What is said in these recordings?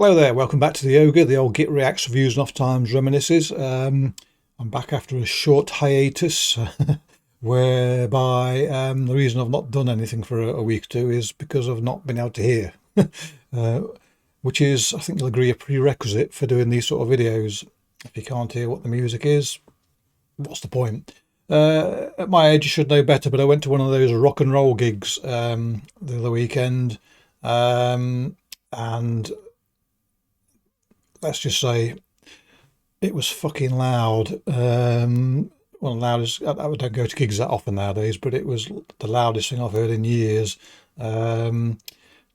Hello there, welcome back to the Ogre, the old Git Reacts, Reviews and Off Times Reminisces. I'm back after a short hiatus whereby the reason I've not done anything for a week or two is because I've not been able to hear, which is, I think you'll agree, a prerequisite for doing these sort of videos. If you can't hear what the music is, what's the point? At my age you should know better, but I went to one of those rock and roll gigs the other weekend, and let's just say it was fucking loud. Well, loudest. I don't go to gigs that often nowadays, but it was the loudest thing I've heard in years. To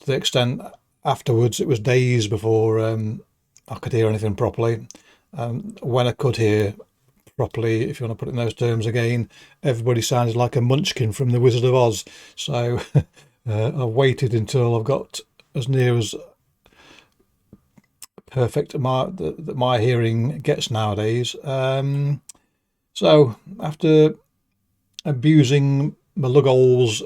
the extent afterwards, it was days before I could hear anything properly. When I could hear properly, if you want to put it in those terms again, everybody sounded like a munchkin from The Wizard of Oz. So I waited until I've got as near as perfect that my hearing gets nowadays. So after abusing my lugholes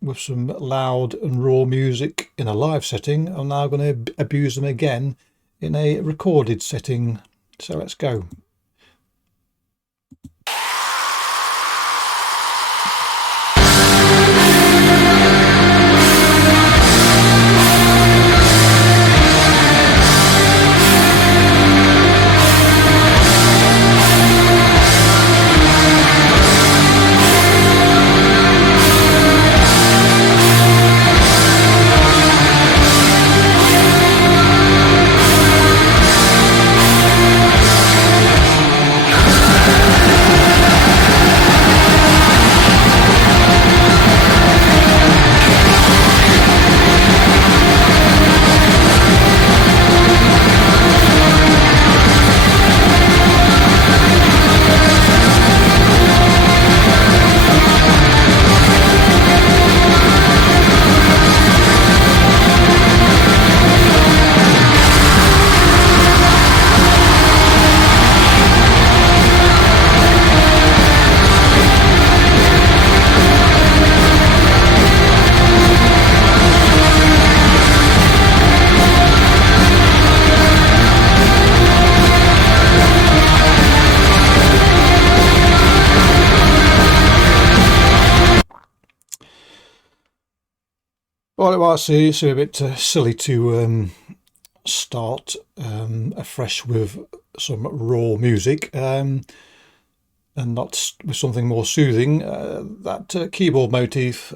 with some loud and raw music in a live setting, I'm now going to abuse them again in a recorded setting. So let's go. Well, it might seem a bit silly to start afresh with some raw music and not with something more soothing. That keyboard motif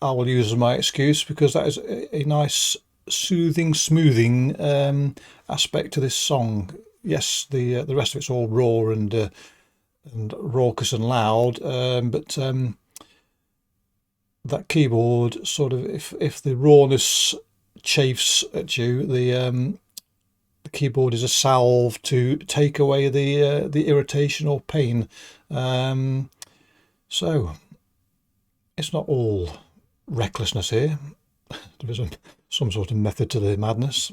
I will use as my excuse, because that is a nice soothing, smoothing aspect to this song. Yes, the rest of it's all raw and raucous and loud, but that keyboard sort of, if the rawness chafes at you, the keyboard is a salve to take away the irritation or pain. So it's not all recklessness here. There is some sort of method to the madness.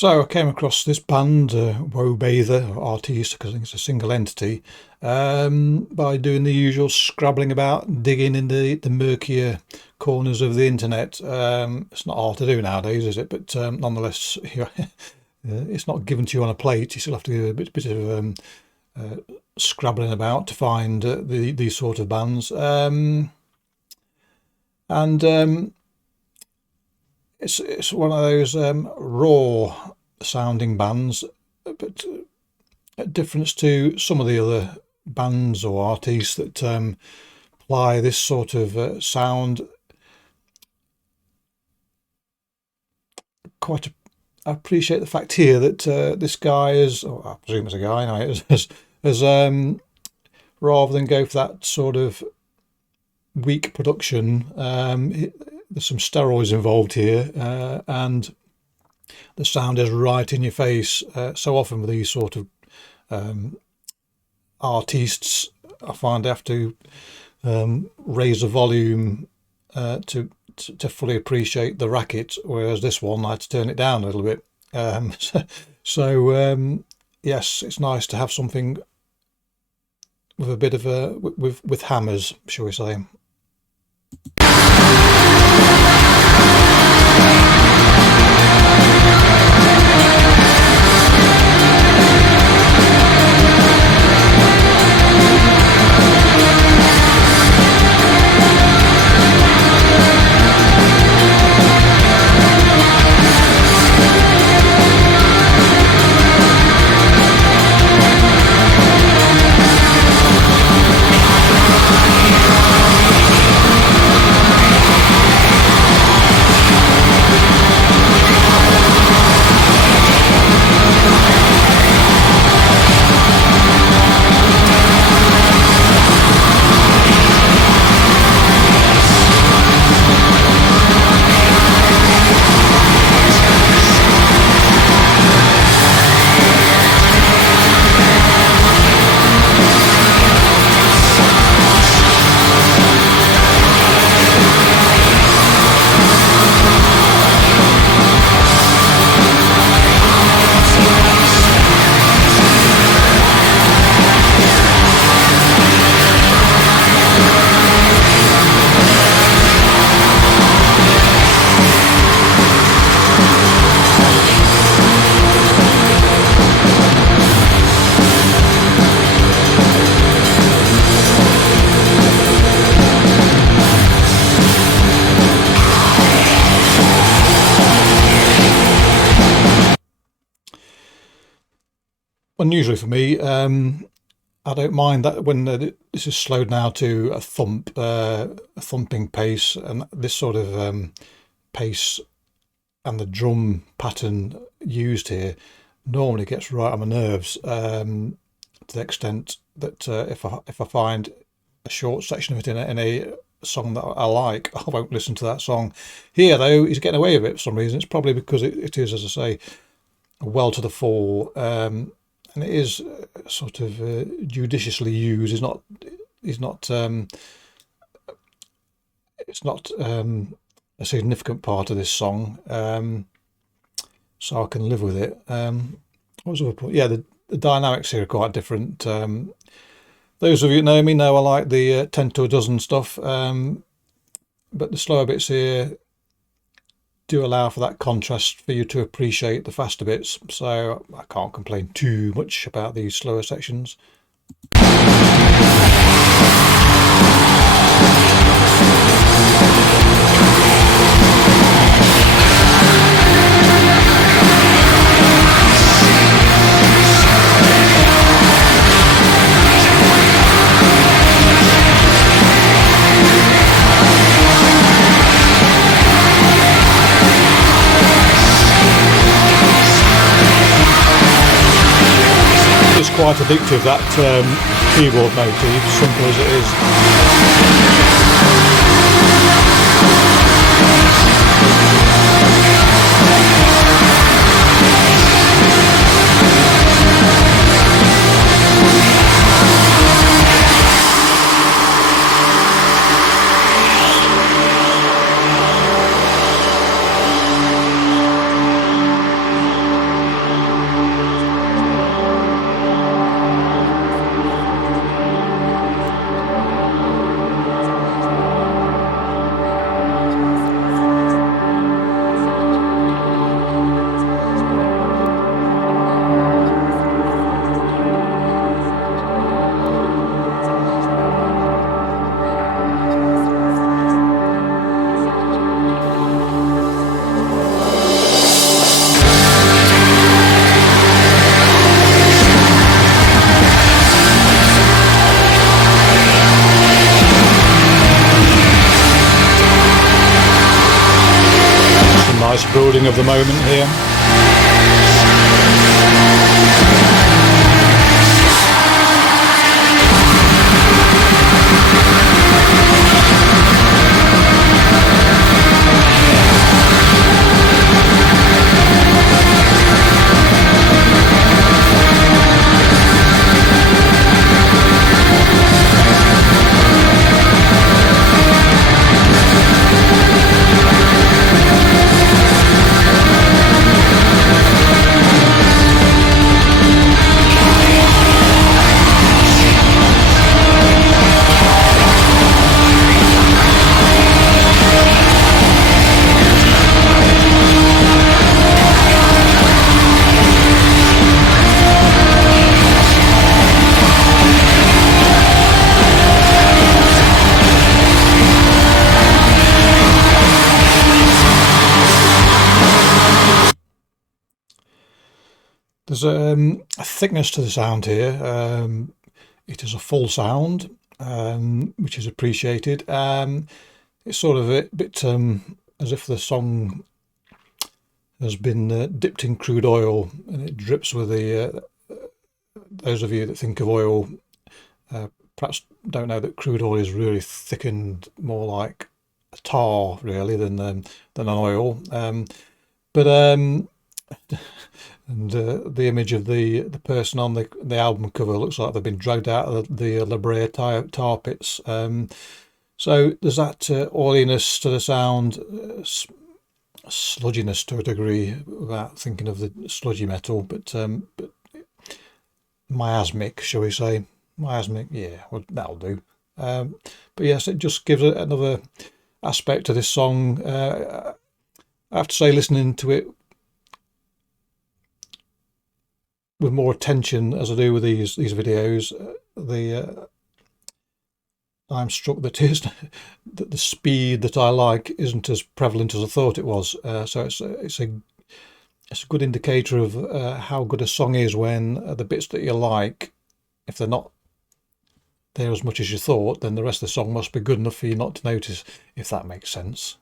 So I came across this band, Woe Bather, or Artiste, because I think it's a single entity, by doing the usual scrabbling about, digging in the murkier corners of the internet. It's not hard to do nowadays, is it? But nonetheless, it's not given to you on a plate. You still have to do a bit of scrabbling about to find these sort of bands. It's one of those raw sounding bands, but at difference to some of the other bands or artists that apply this sort of sound, I appreciate the fact here that this guy is, or I presume it's a guy anyway, has rather than go for that sort of weak production, there's some steroids involved here, and the sound is right in your face. So often with these sort of artists, I find I have to raise the volume to fully appreciate the racket, whereas this one I had to turn it down a little bit. Yes, it's nice to have something with a bit of with hammers, shall we say. Unusually for me, I don't mind that when this is slowed now to a thumping pace, and this sort of pace and the drum pattern used here normally gets right on my nerves, to the extent that if I find a short section of it in a song that I like, I won't listen to that song. Here though, he's getting away with it for some reason. It's probably because it is, as I say, well to the fore. And it is sort of judiciously used. It's not a significant part of this song, so I can live with it. What was the other point? Yeah, the dynamics here are quite different. Those of you that know me know I like the 10 to a dozen stuff, but the slower bits here do allow for that contrast for you to appreciate the faster bits, so I can't complain too much about these slower sections. It's quite addictive, that keyboard motif, simple as it is. Nice building of the moment here. There's a thickness to the sound here. It is a full sound, which is appreciated. It's sort of a bit as if the song has been dipped in crude oil, and it drips with the. Those of you that think of oil perhaps don't know that crude oil is really thickened, more like a tar really than an oil. And the image of the person on the album cover looks like they've been dragged out of the La Brea tar pits. So there's that oiliness to the sound, sludginess to a degree, without thinking of the sludgy metal, but miasmic, shall we say? Miasmic, yeah, well, that'll do. But yes, it just gives another aspect to this song. I have to say, listening to it with more attention as I do with these videos, I'm struck that that the speed that I like isn't as prevalent as I thought it was. So it's a good indicator of how good a song is when the bits that you like, if they're not there as much as you thought, then the rest of the song must be good enough for you not to notice, if that makes sense.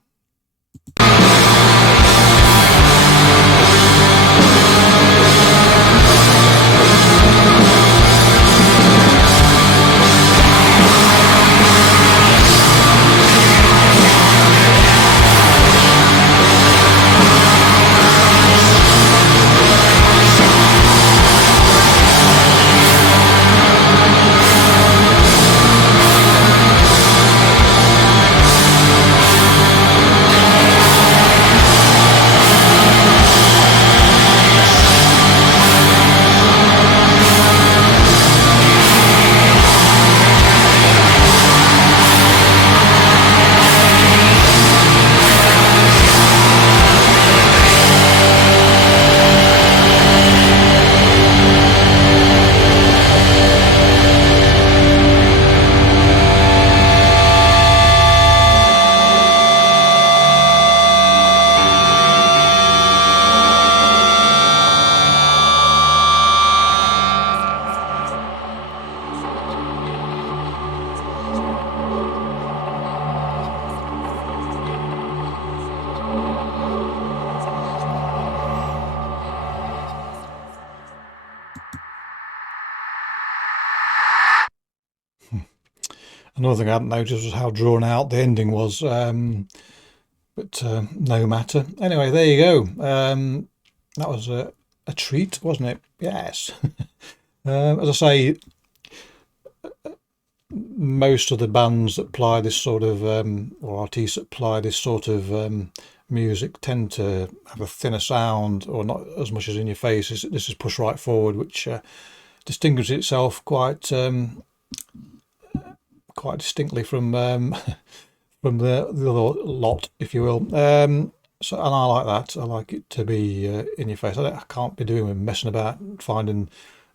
Another thing I hadn't noticed was how drawn out the ending was, but no matter. Anyway, there you go. That was a treat, wasn't it? Yes. As I say, most of the bands that play this sort of, or artists that play this sort of music tend to have a thinner sound, or not as much as In Your Face. This is Push Right Forward, which distinguishes itself quite distinctly from from the other lot, if you will. So, and I like that. I like it to be in your face. I can't be doing messing about finding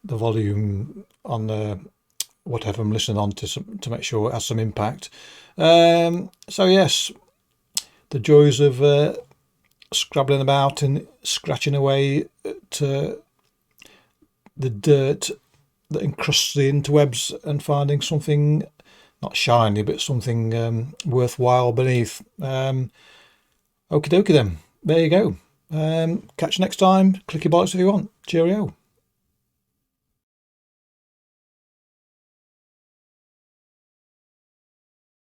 the volume on whatever I'm listening on to make sure it has some impact. So yes, the joys of scrabbling about and scratching away at the dirt that encrusts the interwebs and finding something not shiny but something worthwhile beneath. Okie dokie then. there you go. Catch you next time. Click your bollocks if you want. Cheerio.